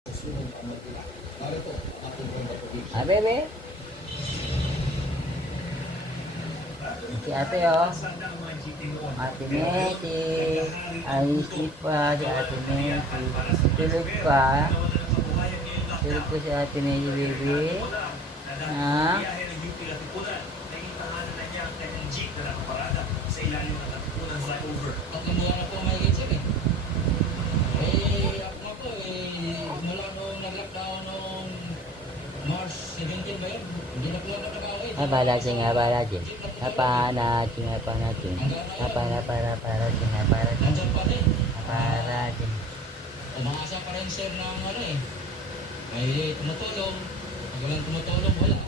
Ah, bebe. Si ate, oh. Ate Neti. Ayos pa si ate Neti. Tulog pa. Tulog pa si ate Neti, baby. Ha? Pagkamuha na po may kitchen eh. Ako nga po mula nung nag-lockdown nung March 17 ba yun? Hindi na po ako nakakawin. Apalagi nga, apalagi. Apalagi, apalagi. Apalagi, apalagi. Nandiyan pa rin. Apalagi. Umasa pa rin sir ng ano eh. May tumutulong. Pag walang tumutulong, wala.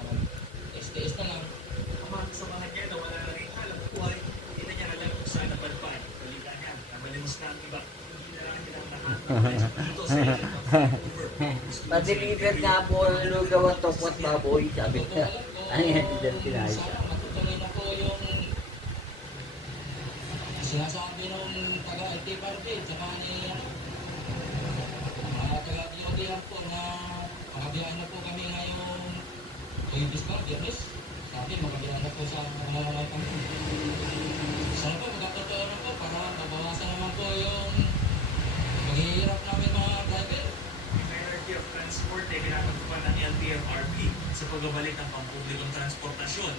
STS na lang. Sa mga niya na wala na rin alam buhay, hindi na niya alam kung saan napadpad. Balikan niya, namalimos na ang iba. Hindi na lang nilang nakakalimutan dito sa Pag-deliver nga po, lugaw at topot baboy, sabi niya. Ano yan, dyan pinayos. Matutuloy na po yung sinasabi nung taga-LTFRB tsaka ni taga-DODR po na makabiyahan na po kami ngayong Tuwibis ba? Biyernes? Sabi, makabiyahan na po sa pang sana po, magkatotoo na po para mabawasan naman po yung maghihirap namin mga driver. Hierarchy of Transport ay pinapagtupan ng LTFRB sa pagbabalik ng pampublikong transportasyon.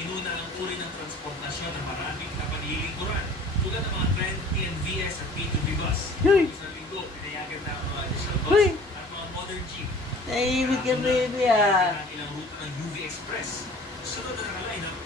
Inuna ang uri ng transportasyon ng maraming kapanlilingkuran tulad ng mga Trend, TNVS at P2B bus. Isang linggo, pinayagan na ang mga additional bus at mga modern jeep. Naiibig ka, baby, ah. Ang ilang ruta ng UV Express. Sunod na nakaline ang